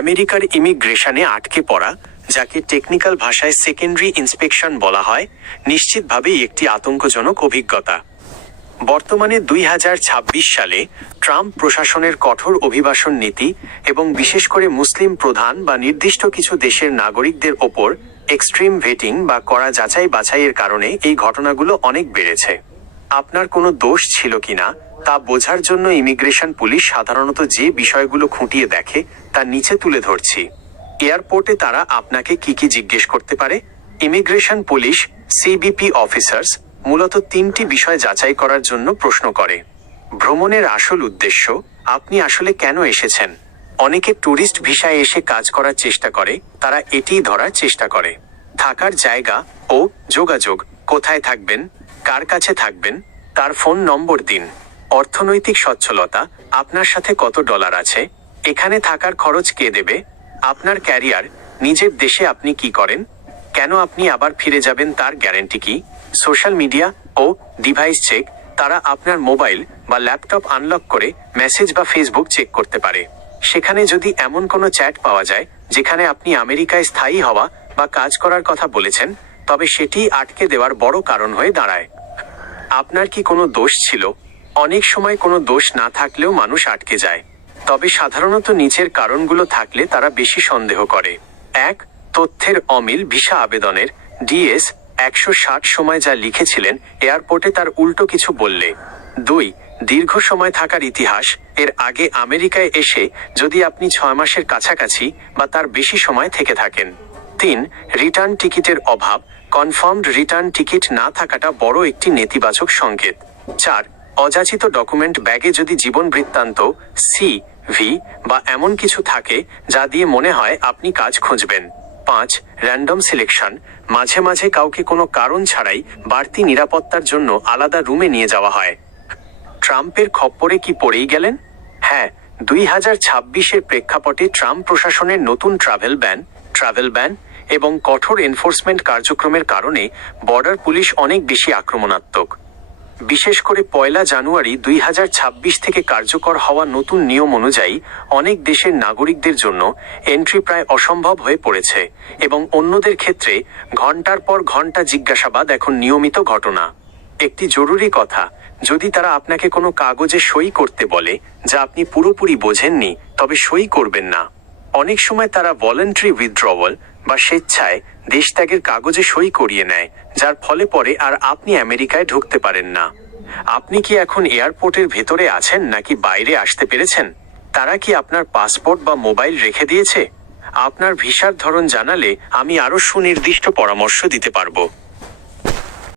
আমেরিকার ইমিগ্রেশনে আটকে পড়া, যাকে টেকনিক্যাল ভাষায় সেকেন্ডারি ইন্সপেকশন বলা হয়, নিশ্চিতভাবেই একটি আতঙ্কজনক অভিজ্ঞতা। বর্তমানে 2026 সালে ট্রাম্প প্রশাসনের কঠোর অভিবাসন নীতি এবং বিশেষ করে মুসলিম প্রধান বা নির্দিষ্ট কিছু দেশের নাগরিকদের ওপর এক্সট্রিম ভেটিং বা কড়া যাচাই বাছাইয়ের কারণে এই ঘটনাগুলো অনেক বেড়েছে। আপনার কোনো দোষ ছিল কিনা তা বোঝার জন্য ইমিগ্রেশন পুলিশ সাধারণত যে বিষয়গুলো খুঁটিয়ে দেখে তা নিচে তুলে ধরছি। এয়ারপোর্টে তারা আপনাকে কি কি জিজ্ঞেস করতে পারে? ইমিগ্রেশন পুলিশ সিবিপি অফিসার্স মূলত 3টি বিষয় যাচাই করার জন্য প্রশ্ন করে। ভ্রমণের আসল উদ্দেশ্য, আপনি আসলে কেন এসেছেন। অনেকে ট্যুরিস্ট ভিসায় এসে কাজ করার চেষ্টা করে, তারা এটিই ধরার চেষ্টা করে। থাকার জায়গা ও যোগাযোগ, কোথায় থাকবেন, কার কাছে থাকবেন, তার ফোন নম্বর দিন। অর্থনৈতিক সচ্ছলতা, আপনার সাথে কত ডলার আছে, এখানে থাকার খরচ কে দেবে। আপনার ক্যারিয়ার, নিজের দেশে আপনি কি করেন, কেন আপনি আবার ফিরে যাবেন তার গ্যারান্টি কি। সোশ্যাল মিডিয়া ও ডিভাইস চেক, তারা আপনার মোবাইল বা ল্যাপটপ আনলক করে মেসেজ বা ফেসবুক চেক করতে পারে। সেখানে যদি এমন কোনো চ্যাট পাওয়া যায় যেখানে আপনি আমেরিকায় স্থায়ী হওয়া বা কাজ করার কথা বলেছেন, তবে সেটি আটকে দেওয়ার বড় কারণ হয়ে দাঁড়ায়। আপনার কি কোনো দোষ ছিল? অনেক সময় কোনো দোষ না থাকলেও মানুষ আটকে যায়, তবে সাধারণত নিচের কারণগুলো থাকলে তারা বেশি সন্দেহ করে। 1. তথ্যের অমিল ভিসা আবেদনের DS 160 সময় যা লিখেছিলেন এয়ারপোর্টে তার উল্টো কিছু বললে। 2. দীর্ঘ সময় থাকার ইতিহাস, এর আগে আমেরিকায় এসে যদি আপনি 6 মাসের কাছাকাছি বা তার বেশি সময় থেকে থাকেন। 3. রিটার্ন টিকিটের অভাব, কনফার্মড রিটার্ন টিকিট না থাকাটা বড় একটি নেতিবাচক সংকেত। 4. অযাচিত ডকুমেন্ট ব্যাগে যদি জীবন বৃত্তান্ত, CV বা এমন কিছু থাকে যা দিয়ে মনে হয় আপনি কাজ খুঁজবেন। 5. র্যান্ডম সিলেকশন, মাঝে মাঝে কাউকে কোনো কারণ ছাড়াই বাড়তি নিরাপত্তার জন্য আলাদা রুমে নিয়ে যাওয়া হয়। ট্রাম্পের খপ্পরে কি পড়েই গেলেন? হ্যাঁ, 2026-এর প্রেক্ষাপটে ট্রাম্প প্রশাসনের নতুন ট্রাভেল ব্যান এবং কঠোর এনফোর্সমেন্ট কার্যক্রমের কারণে বর্ডার পুলিশ অনেক বেশি আক্রমণাত্মক। বিশেষ করে 1 জানুয়ারি 2026 থেকে কার্যকর হওয়া নতুন নিয়ম অনুযায়ী অনেক দেশের নাগরিকদের জন্য এন্ট্রি প্রায় অসম্ভব হয়ে পড়েছে এবং অন্যদের ক্ষেত্রে ঘন্টার পর ঘন্টা জিজ্ঞাসাবাদ এখন নিয়মিত ঘটনা। একটি জরুরি কথা, যদি তারা আপনাকে কোনো কাগজে সই করতে বলে যা আপনি পুরোপুরি বোঝেননি, তবে সই করবেন না। অনেক সময় তারা ভলান্টারি উইথড্রওয়াল বা স্বেচ্ছায় দেশত্যাগের কাগজে সই করিয়ে নেয়, যার ফলে পরে আর আপনি আমেরিকায় ঢুকতে পারেন না। আপনি কি এখন এয়ারপোর্টের ভেতরে আছেন নাকি বাইরে আসতে পেরেছেন? তারা কি আপনার পাসপোর্ট বা মোবাইল রেখে দিয়েছে? আপনার ভিসার ধরন জানালে আমি আরও সুনির্দিষ্ট পরামর্শ দিতে পারবো।